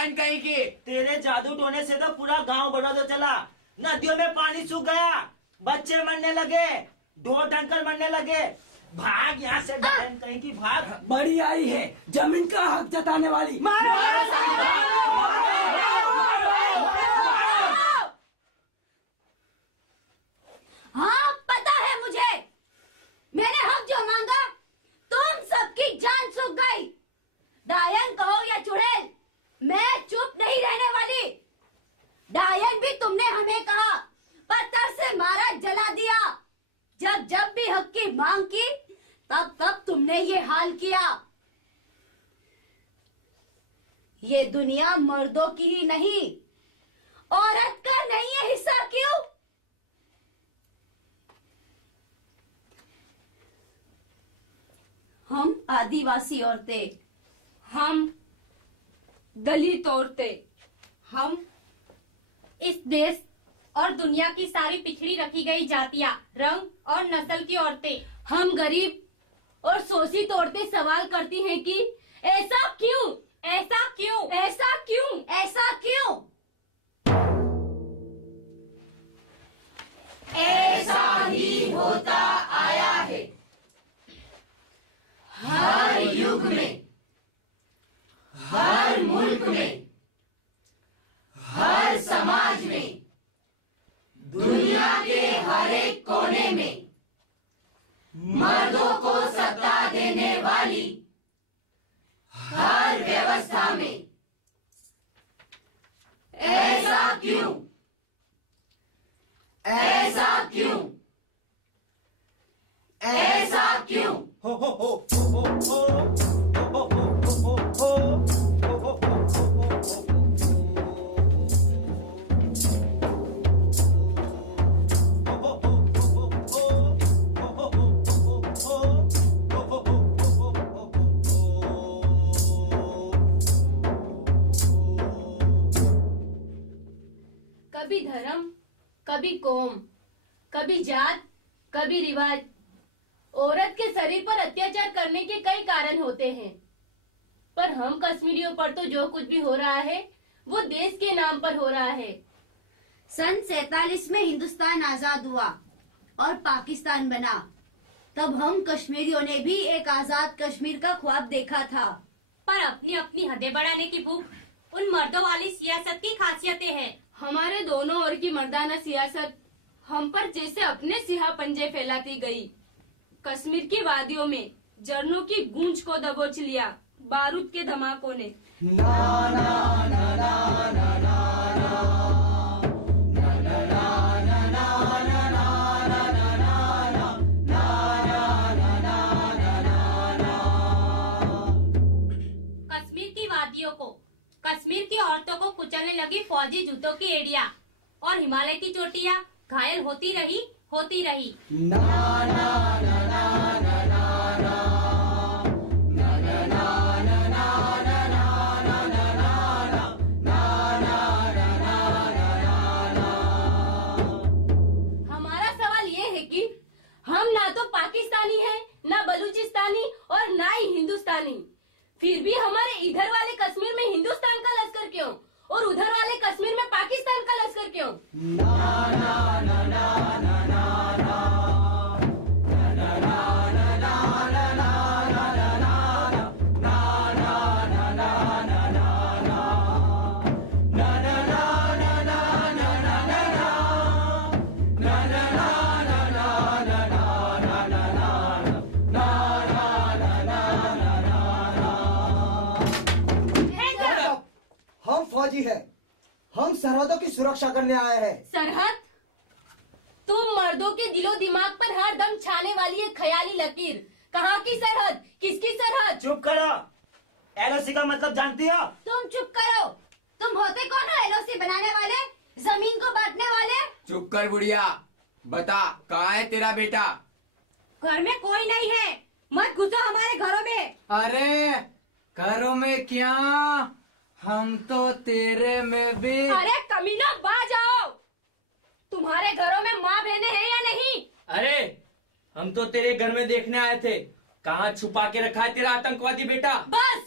डायन कहीं की। तेरे जादू टोने से तो पूरा गांव बर्बाद चला। नदियों में पानी सूख गया, बच्चे मरने लगे, ढोर डंकर मरने लगे। भाग यहाँ से डायन कहीं की, भाग। बड़ी आई है जमीन का हक जताने वाली। मारो हाँ पता है मुझे, मैंने हक जो मांगा तुम सबकी जान सूख गई। डायन कहो या चुड़ैल, मैं चुप नहीं रहने वाली। डायन भी तुमने हमें कहा, पत्थर से मारा जला दिया। जब जब भी हक की मांग की तब तब तुमने ये हाल किया। ये दुनिया मर्दों की ही नहीं, औरत का नहीं है हिस्सा क्यों? हम आदिवासी औरतें, हम दलित औरतें, हम इस देश और दुनिया की सारी पिछड़ी रखी गई जातियां, रंग और नस्ल की औरतें, हम गरीब और शोषित औरतें सवाल करती हैं कि ऐसा क्यों, ऐसा क्यों, ऐसा क्यों, ऐसा क्यों? ऐसा ही होता आया है हर युग में, हर मुल्क में, हर समाज में, दुनिया के हर एक कोने में मर्दों को सत्ता देने वाली हर व्यवस्था में। ऐसा क्यों, ऐसा क्यों, ऐसा क्यों? हो हो हो हो हो हो हो हो कभी धर्म, कभी कौम, कभी जात, कभी रिवाज। औरत के शरीर पर अत्याचार करने के कई कारण होते हैं, पर हम कश्मीरियों पर तो जो कुछ भी हो रहा है वो देश के नाम पर हो रहा है। सन 47 में हिंदुस्तान आजाद हुआ और पाकिस्तान बना, तब हम कश्मीरियों ने भी एक आजाद कश्मीर का ख्वाब देखा था। पर अपनी अपनी हदें बढ़ाने की भूख उन मर्दों वाली सियासत की खासियतें हैं। हमारे दोनों ओर की मर्दाना सियासत हम पर जैसे अपने सिहा पंजे फैलाती गई। कश्मीर की वादियों में जर्नों की गूंज को दबोच लिया बारूद के धमाकों ने। कश्मीर की वादियों को, कश्मीर की औरतों को कुचलने लगी फौजी जूतों की एड़ियां, और हिमालय की चोटियां घायल होती रही, होती रही। हमारा सवाल ये है कि हम ना तो पाकिस्तानी हैं, ना बलूचिस्तानी और ना ही हिंदुस्तानी, फिर भी हमारे इधर वाले कश्मीर में हिंदुस्तान का लश्कर क्यों और उधर वाले कश्मीर में पाकिस्तान का लश्कर क्यों? हम फौजी हैं, हम सरहदों की सुरक्षा करने आए हैं। सरहद? तुम मर्दों के दिलो दिमाग पर हर दम छाने वाली एक ख्याली लकीर। कहाँ की सरहद, किसकी सरहद? चुप करो। एलओसी का मतलब जानती हो? तुम चुप करो। तुम होते कौन हो एलओसी बनाने वाले, जमीन को बांटने वाले? चुप कर बुढ़िया, बता कहाँ है तेरा बेटा? घर में कोई नहीं है, मत घुसो हमारे घरों में। अरे घरों में क्या, हम तो तेरे में भी। अरे कमीना बाज आओ, तुम्हारे घरों में माँ बहने हैं या नहीं? अरे हम तो तेरे घर में देखने आए थे, कहाँ छुपा के रखा है तेरा आतंकवादी बेटा? बस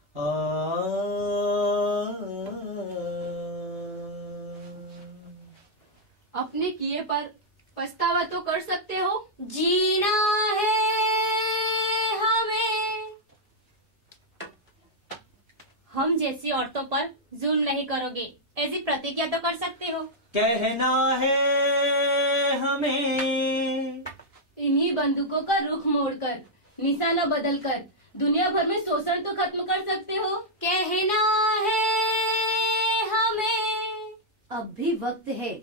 किए पर पछतावा तो कर सकते हो। जीना है हमें। हम जैसी औरतों पर जुल्म नहीं करोगे, ऐसी प्रतिज्ञा तो कर सकते हो। कहना है हमें। इन्हीं बंदूकों का रुख मोड़कर, निशाना बदलकर दुनिया भर में शोषण तो खत्म कर सकते हो। कहना है हमें। अब भी वक्त है,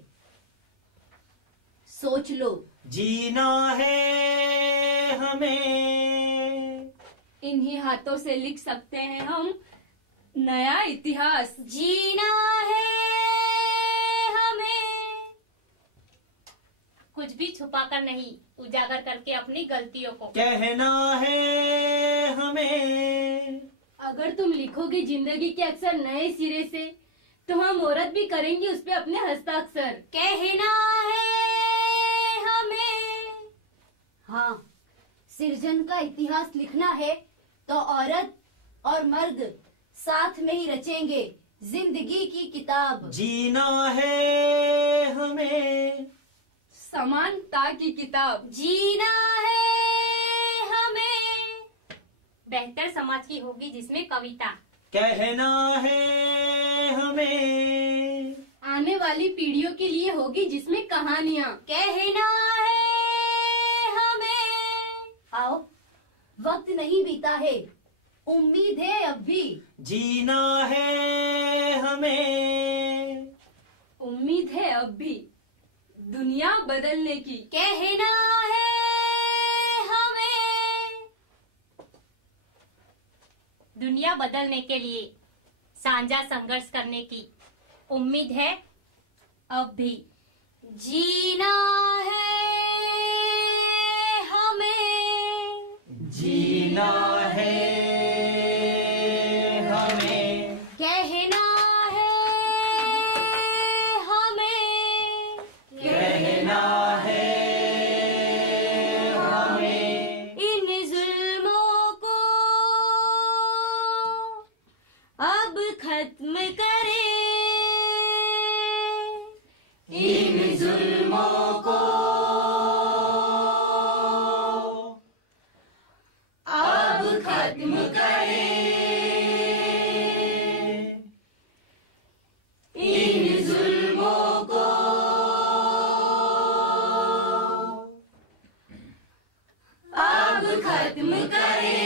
सोच लो। जीना है हमें। इन्हीं हाथों से लिख सकते हैं हम नया इतिहास। जीना है हमें। कुछ भी छुपाकर नहीं, उजागर करके अपनी गलतियों को। कहना है हमें। अगर तुम लिखोगे जिंदगी के अक्षर नए सिरे से, तो हम औरत भी करेंगे उस पे अपने हस्ताक्षर। कहना है हमें। हाँ, सृजन का इतिहास लिखना है तो औरत और मर्द साथ में ही रचेंगे जिंदगी की किताब। जीना है हमें। समानता की किताब। जीना है हमें। बेहतर समाज की होगी जिसमें कविता। कहना है हमें। आने वाली पीढ़ियों के लिए होगी जिसमें कहानियाँ। कहना है हमें। आओ, वक्त नहीं बीता है, उम्मीद है अब भी। जीना है हमें। उम्मीद है अब भी दुनिया बदलने की। कहना है हमें। दुनिया बदलने के लिए साझा संघर्ष करने की उम्मीद है अब भी। जीना है हमें। जीना है हमें। कहना है हमें। कहना है हमें। इन जुल्मों को अब खत्म करें। इन जुल्मों को अब खत्म करें। इन जुल्मों को अब खत्म करें।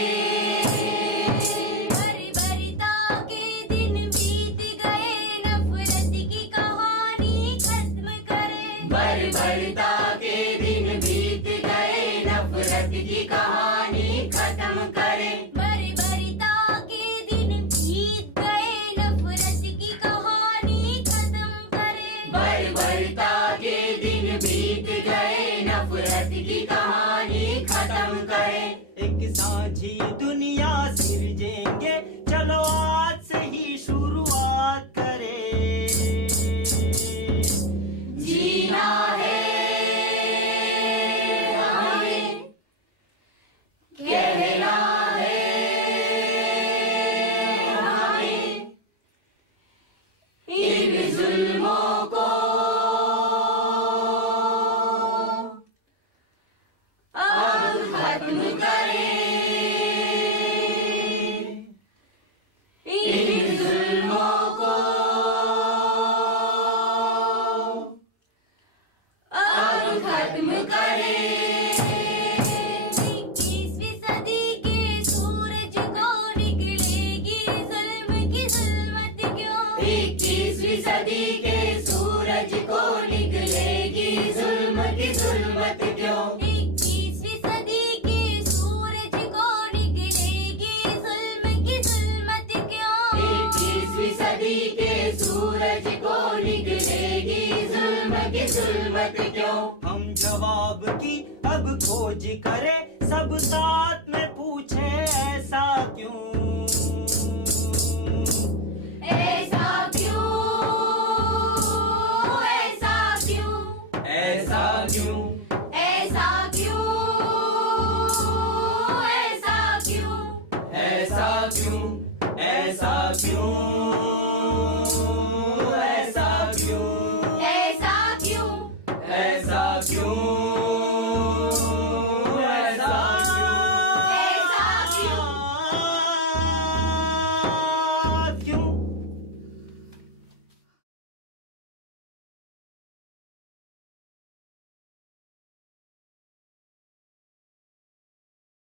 बर्बरता के दिन बीत गए, नफरत की कहानी खत्म करें। बर्बरता के दिन बीत गए, नफरत की कहानी खत्म करें। बर्बरता के दिन बीत गए, नफरत की कहानी खत्म करें। बर्बरता के दिन बीत गए, नफरत की कहानी खत्म करें। एक साझी दुनिया सिरजेंगे, चलो आज से ही शुरुआत करें। जीना है हमें। कहना है हमें। इन जुल्मों को अब खत्म करें। इन जुल्मों को अब खत्म करें। 21वीं सदी के सूरज को निकलेगी जुल्म की जुल्मत क्यों। 21वीं सदी के सूरज को निकलेगी जुल्म की जुल्मत क्यों। 21वीं सदी के सूरज को निकलेगी जुल्म की जुल्मत क्यों। 21वीं सदी के सूरज को निकलेगी जुल्म की जुल्मत क्यों। हम जवाब की अब खोज करें, सब साथ में पूछे ऐसा क्यों।